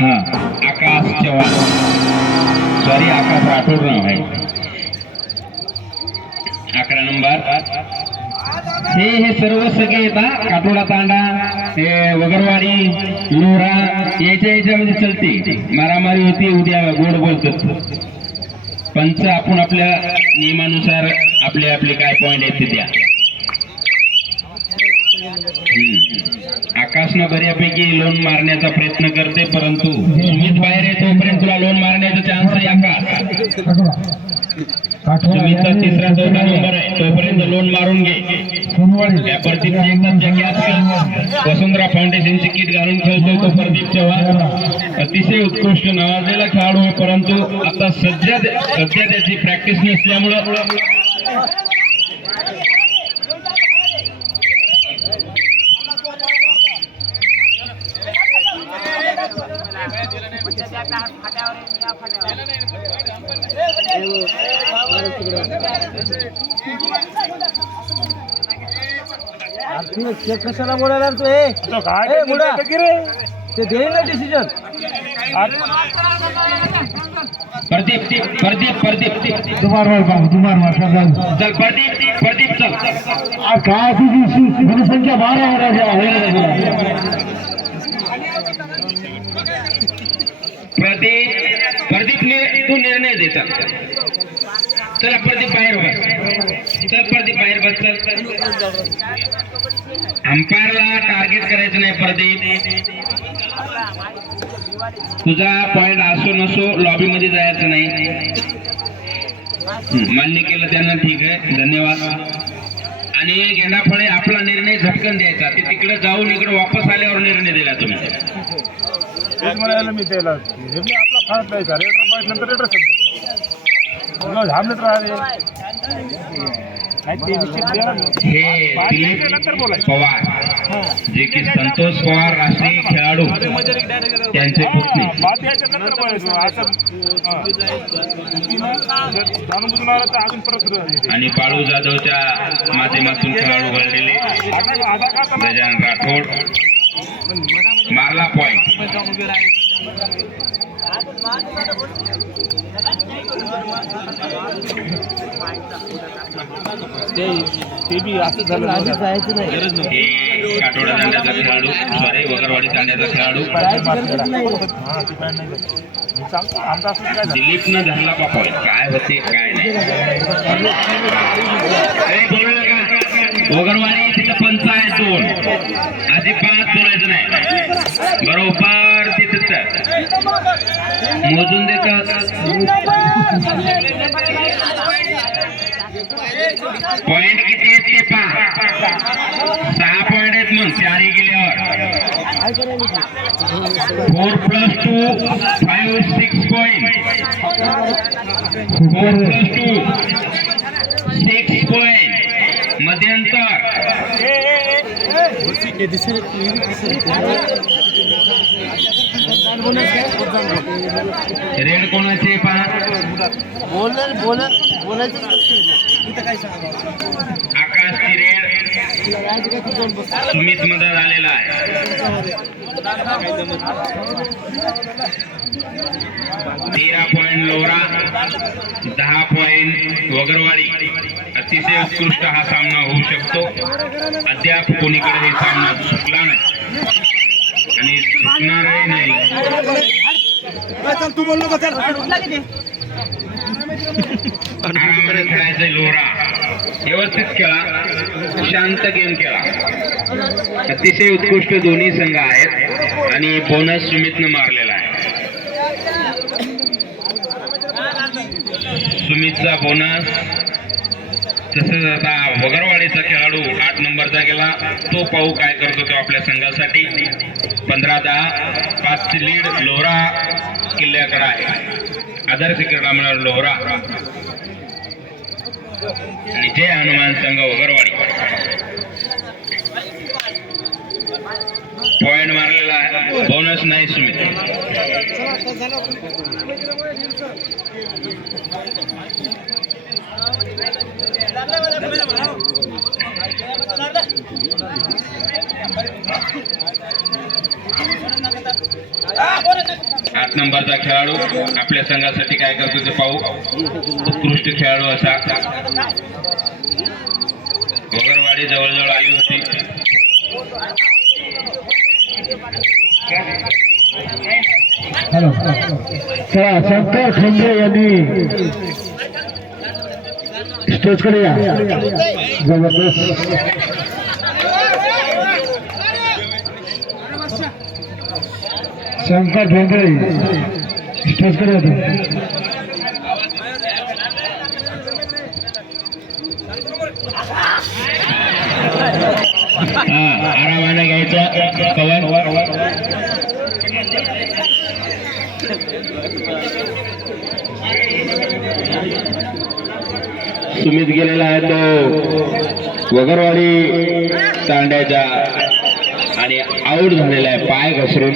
हा आकाश चव्हाण, सॉरी आकाश राठोड नाव आहे. 11 नंबर. हे सर्व सगळे येतात काटोडा तांडा, हे वगरवाडी, लोरा याच्यामध्ये चलते. मारामारी होती, उद्या गोड बोलतात. पंच आपण आपल्या नियमानुसार आपले आपले काय पॉइंट आहेत ते द्या. आकाशनं बऱ्यापैकी लोन मारण्याचा प्रयत्न करते, परंतु सुमित बाहेर आहे तोपर्यंत तुला लोन मारण्याचा चान्स आहे. आकाश सुमितचा 3रा 4था नंबर आहे, तोपर्यंत लोन मारून घे. वसुंधरा फाउंडेशनची किट घालून खेळतोय तो प्रदीप चव्हाण. अतिशय उत्कृष्ट नावाजलेला खेळाडू आहे, परंतु आता सध्या त्याची प्रॅक्टिस नसल्यामुळं कशाला बोलायला तू? ते दे ना डिसिजन. प्रदीप दुबार चल प्रदीप चल. काय जनसंख्या 12 प्रदीपने तू निर्णय दे. चला प्रदीप बाहेर बस. चल प्रदीप बाहेर बस. चल अंपायरला टार्गेट करायचं नाही. प्रदीप तुझा पॉइंट असो नसो लॉबी मध्ये जायचं नाही. मान्य केलं त्यांना, ठीक आहे, धन्यवाद. आणि गेंडाफळे आपला निर्णय झटकन द्यायचा. ते तिकडे जाऊन इकडे वापस आल्यावर निर्णय दिला तुम्ही. मी त्याला आपला खात द्यायचा रेटर पाहिजे नंतर रेटर थांबलेच राहिले. हे दिलीप पवार जे की संतोष पवार राष्ट्रीय खेळाडू त्यांचे पुतणे. आणि बाळू जाधवच्या माध्यमातून खेळाडू घडलेले गजानन राठोड मारला पॉइंट. काटोडा दांड्याचा खेळाडू, सॉरी वगरवाडी दांड्याचा खेळाडू दिलीपनं धरला का पॉइंट. काय होते काय नाही बोलू नका. वगरवाडी तिथं पंचायत 2 अजिबात बोलायचं नाही. बरोबर तिथं मोजून देतात. पॉइंट किती आहेत ते पहा. 6 पॉइंट आहेत मग 4 गेल्यावर 4+2 5 6 पॉइंट. 4+2 6 पॉइंट. मध्यंतर रेड कोणाचे पहा. आकाशची रेड सुमित मदत आलेला आहे. 13 पॉइंट लोरा, 10 पॉइंट वगरवाडी. अतिशय उत्कृष्ट हा सामना होऊ शकतो. अद्याप कोणीकडे हे सामना सुटला नाही आणि सुटणारही नाही. तू बोललो का? आरामाने खेळायचंय. लोरा व्यवस्थित खेळा, शांत गेम खेळा. अतिशय उत्कृष्ट दोन्ही संघ आहेत आणि बोनस सुमितनं मारलेला आहे. सुमितचा बोनस. तसंच आता वगरवाडीचा खेळाडू 8 नंबरचा गेला, तो पाहू काय करतो तो आपल्या संघासाठी. 15-10 5 लीड लोरा किल्ल्याकडे आहे. आदर्श क्रीडा मंडळ लोरा आणि जय हनुमान संघ वगरवाडी. पॉइंट मारलेला आहे, बोनस नाही सुमित. 8 नंबरचा खेळाडू आपल्या संघासाठी काय करतो ते पाहू. उत्कृष्ट खेळाडू असा वगरवाडी जवळजवळ आली होती. हॅलो चला शंकर खंडे यांनी स्टेजकडे या. जबरदस्त शंकर खंडे स्टेजकडे येतो. आरामाने घ्यायचं पवन. सुमित गेलेला आहे तो वगरवाडी तांड्याच्या आणि आऊट झालेला आहे. पाय घसरून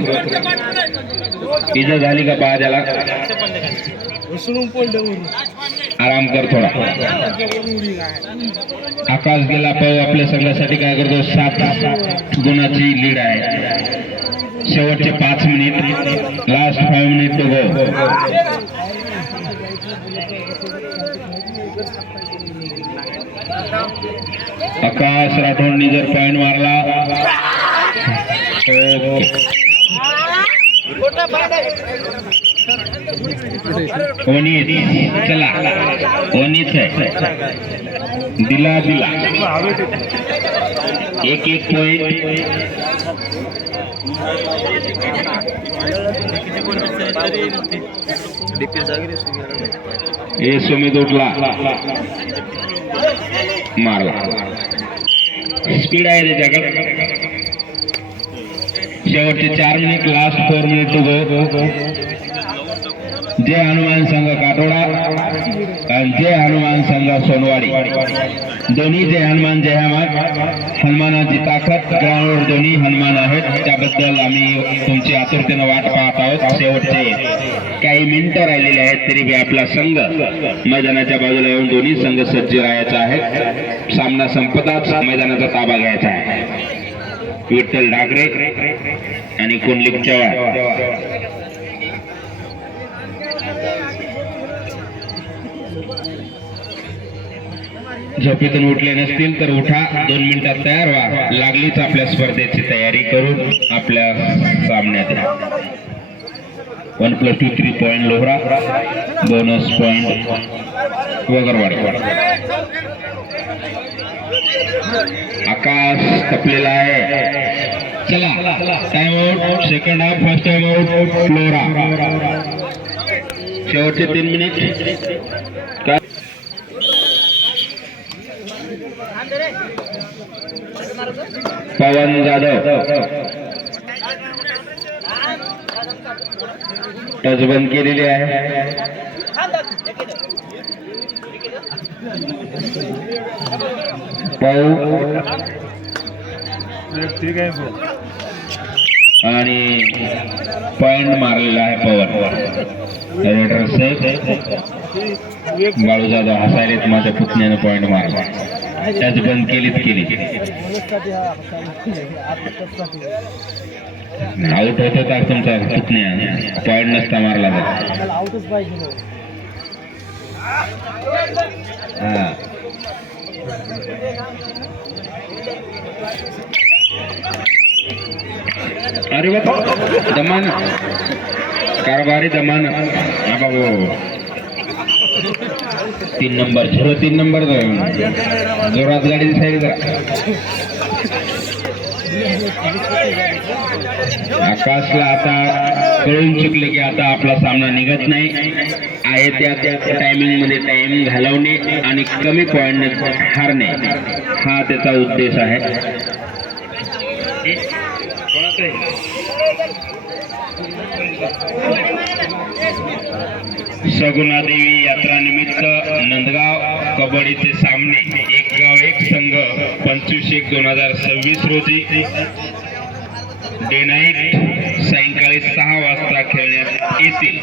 इजा झाली का पहा त्याला. आराम कर थोडा. आकाश गेला पाहू आपल्या संघासाठी काय करतो. 7 गुणाची लीड आहे. शेवटचे 5 minute. Last 5 minute to go. Akash राठोडनी जर पॉइंट मारला ओनीत. चला ओनीच आहे. दिला 1-1 पॉइंट. हे सुमित उठला मारला. स्पीड आहे त्याच्याकडे. शेवटचे 4 minute. Last 4 minute to go. Jai Hanuman Sangh Katoda आणि जय हनुमान संघ सोनवाडी. दोन्ही जय हनुमान जय हनुमानाची ताकद ग्राउंडवर दोन्ही हनुमान आहेत. त्याबद्दल आम्ही तुमची आतुरतेनं वाट पाहत आहोत. शेवटचे काही मिनिटं राहिलेले आहेत तरी बी आपला संघ मैदानाच्या बाजूला येऊन दोन्ही संघ सज्ज राहायचा आहे. सामना संपताच मैदानाचा ताबा घ्यायचा आहे. विठ्ठल ढाकरे आणि कुंडलिक चव्हाण. झोपेतून उठले नसतील तर उठा. 2 मिनिटात तयार व्हा. लागलीच आपल्या स्पर्धेची तयारी करून आपल्या सामन्यात 1+2 3 पॉइंट लोहरा. Bonus point वगरवाडी. आकाश तपलेला आहे. चला time out. Second half. First time out लोहरा. शेवटचे 3 मिनिट. पवन जाधव टच बंद केलेली आहे. पाऊ आणि पॉइंट मारलेला आहे पवन. बाळू जाधव हसायलेत. माझ्या पुतण्यानं पॉइंट मारला. टच बंद केलीच केली. आउट होत होता तुमचा पुतण्या. पॉइंट नसता मारला तर. अरे बाबा दमान कारभारी दमान. हा बाबू 3 नंबर 03 नंबर जोरात गाडी दिसायली जरा. आकाशला आता कळून चुकले की आता आपला सामना निघत नाही आहे. त्या टायमिंग मध्ये टाइम घालवणे आणि कमी पॉइंट हारणे हा त्याचा उद्देश आहे. सगुणादेवी यात्रा निमित्त नंदगाव कबड्डीचे सामने एक गाव एक संघ 25/1/2026 रोजी डे नाईट सायंकाळी 6 वाजता खेळण्यात येतील.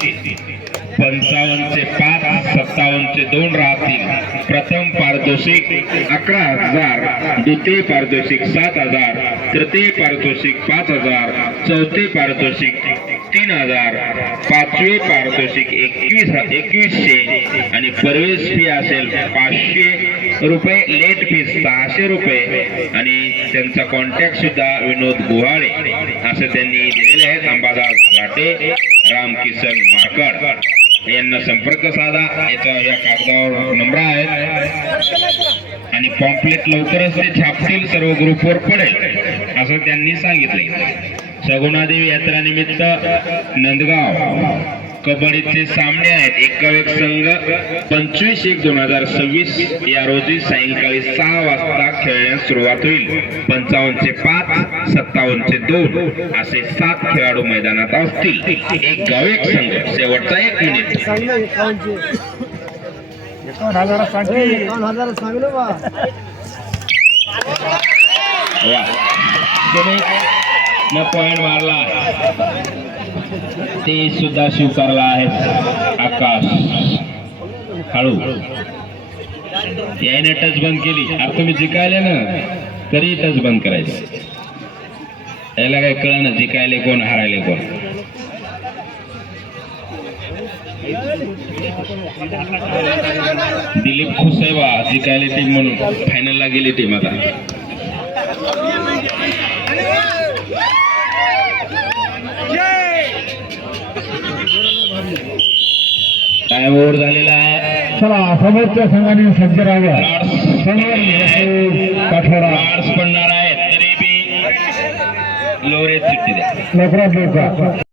55चे 5, 57चे 2 राहतील. प्रथम पारितोषिक 11,000, द्वितीय पारितोषिक 7,000, तृतीय पारितोषिक 5,000, चौथे पारितोषिक 3000, पाचवे पारितोषिक 2100 आणि प्रवेश फी असेल 500 रुपये, लेट फी 600 रुपये आणि त्यांचा कॉन्टॅक्ट सुद्धा विनोद गुहाळे असं त्यांनी दिलेले आहेत. अंबादास घाटे, रामकिसन मार्कड यांना संपर्क साधा. या कागदावर नंबर आहेत आणि पॉम्पलेट लवकरच ते छापतील, सर्व ग्रुपवर पडेल असं त्यांनी सांगितले. सगुणादेवी यात्रा निमित्त नंदगाव कबड्डीचे सामने आहेत. एकावेक संघ 25/1/2026 या रोजी सायंकाळी 6 वाजता खेळण्यास सुरुवात होईल. 55चे 5, 57चे 2 असे 7 खेळाडू मैदानात असतील. एक गावेक संघ. शेवटचा 1 मिनिट. वा, न पॉइंट मारला ते सुद्धा स्वीकारला आहे. आकाश हळू याने टच बंद केली. आता तुम्ही जिंकायले ना तरी टच बंद करायचे. याला काय कळ ना जिंकायले कोण हारायले कोण. दिलीप खुश आहे बा जिंकायले टीम म्हणून. फायनलला गेली टीम आता. टाइम ओव्हर झालेला आहे. चला समोरच्या संघाने सज्ज राहाव्या. कार्ड्स पडणार आहेत तरी बी लोरे चिठ्ठी द्या. लवकरात लवकर